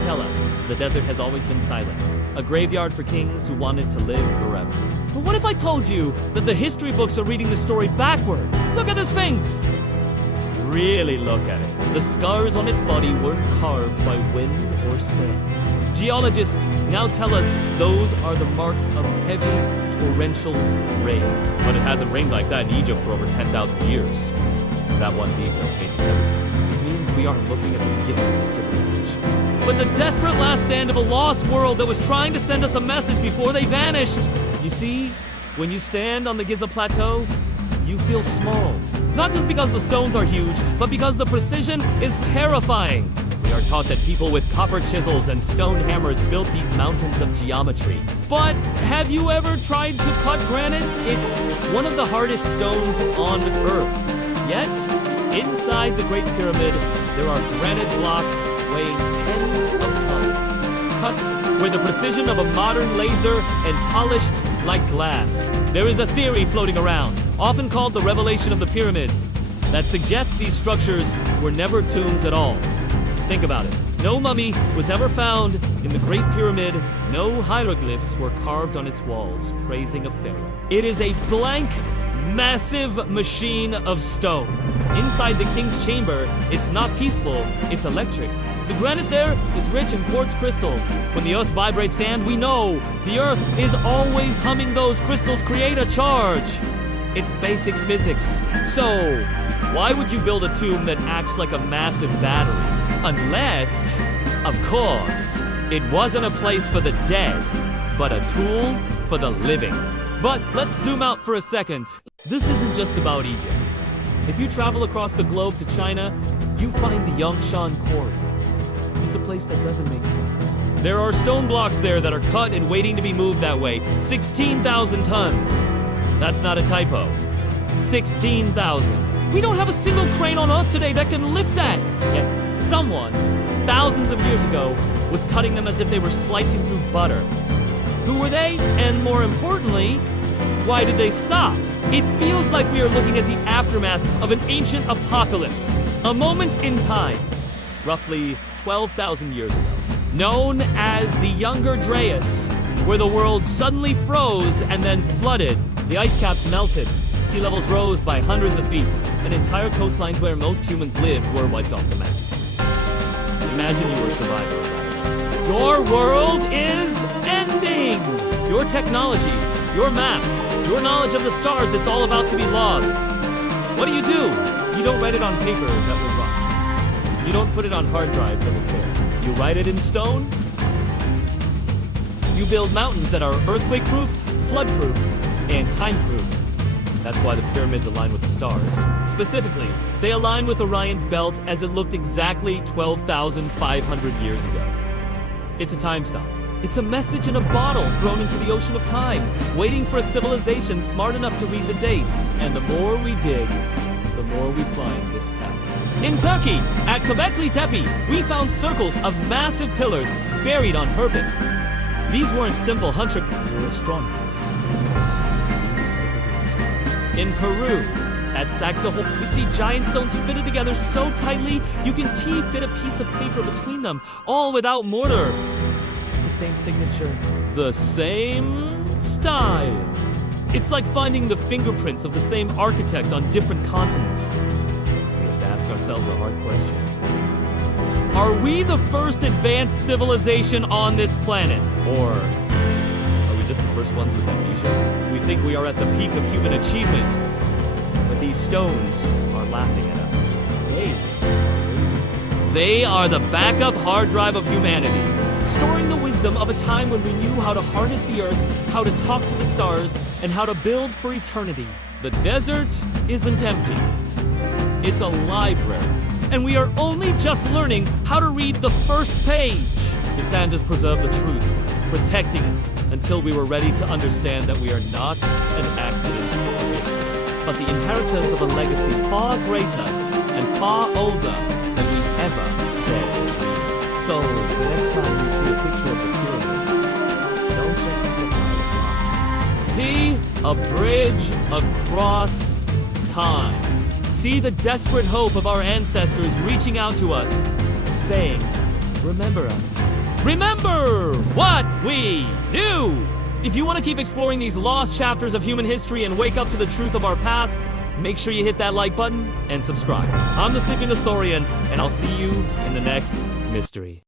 tell us the desert has always been silent, a graveyard for kings who wanted to live forever. But what if I told you that the history books are reading the story backward? Look at the Sphinx! Really look at it. The scars on its body weren't carved by wind or sand. Geologists now tell us those are the marks of heavy, torrential rain. But it hasn't rained like that in Egypt for over 10,000 years. That one detail changes everything. It means we aren't looking at the beginning of the civilization, but the desperate last stand of a lost world that was trying to send us a message before they vanished. You see, when you stand on the Giza Plateau, you feel small. Not just because the stones are huge, but because the precision is terrifying. We are taught that people with copper chisels and stone hammers built these mountains of geometry. But have you ever tried to cut granite? It's one of the hardest stones on Earth. Yet, inside the Great Pyramid, there are granite blocks weighing tens of tons. Cut with the precision of a modern laser and polished like glass. There is a theory floating around, often called the revelation of the pyramids, that suggests these structures were never tombs at all. Think about it. No mummy was ever found in the Great Pyramid. No hieroglyphs were carved on its walls praising a pharaoh. It is a blank, massive machine of stone. Inside the king's chamber, it's not peaceful, it's electric. The granite there is rich in quartz crystals. When the earth vibrates sand, we know the earth is always humming. Those crystals create a charge. It's basic physics. So, why would you build a tomb that acts like a massive battery? Unless, of course, it wasn't a place for the dead, but a tool for the living. But let's zoom out for a second. This isn't just about Egypt. If you travel across the globe to China, you find the Yangshan Quarry. It's a place that doesn't make sense. There are stone blocks there that are cut and waiting to be moved that way. 16,000 tons. That's not a typo. 16,000. We don't have a single crane on Earth today that can lift that. Yet someone, thousands of years ago, was cutting them as if they were slicing through butter. Who were they? And more importantly, why did they stop? It feels like we are looking at the aftermath of an ancient apocalypse. A moment in time, roughly 12,000 years ago, known as the Younger Dryas, where the world suddenly froze and then flooded. The ice caps melted. Sea levels rose by hundreds of feet, and entire coastlines where most humans lived were wiped off the map. Imagine you were a survivor of that. Your world is ending! Your technology, your maps, your knowledge of the stars, it's all about to be lost. What do? You don't write it on paper that will rot. You don't put it on hard drives that will fail. You write it in stone. You build mountains that are earthquake-proof, flood-proof, and time-proof. That's why the pyramids align with the stars. Specifically, they align with Orion's belt as it looked exactly 12,500 years ago. It's a time stop. It's a message in a bottle thrown into the ocean of time, waiting for a civilization smart enough to read the dates. And the more we dig, the more we find this pattern. In Turkey, at Göbekli Tepe, we found circles of massive pillars buried on purpose. These weren't simple hunter, they were astronomers. In Peru, at Sacsayhuaman, we see giant stones fitted together so tightly you can fit a piece of paper between them, all without mortar. It's the same signature, the same style. It's like finding the fingerprints of the same architect on different continents. We have to ask ourselves a hard question. Are we the first advanced civilization on this planet? Or are we just the first ones with amnesia? We think we are at the peak of human achievement, but these stones are laughing at us. They are the backup hard drive of humanity, storing the wisdom of a time when we knew how to harness the earth, how to talk to the stars, and how to build for eternity. The desert isn't empty. It's a library, and we are only just learning how to read the first page. The sand has preserved the truth, protecting it until we were ready to understand that we are not an accident of history, but the inheritors of a legacy far greater and far older than we ever dared to dream. So, the next time you see a picture of the pyramids, don't just slip by the block. See a bridge across time. See the desperate hope of our ancestors reaching out to us, saying, remember us. Remember what we knew! If you want to keep exploring these lost chapters of human history and wake up to the truth of our past, make sure you hit that like button and subscribe. I'm the Sleeping Historian, and I'll see you in the next mystery.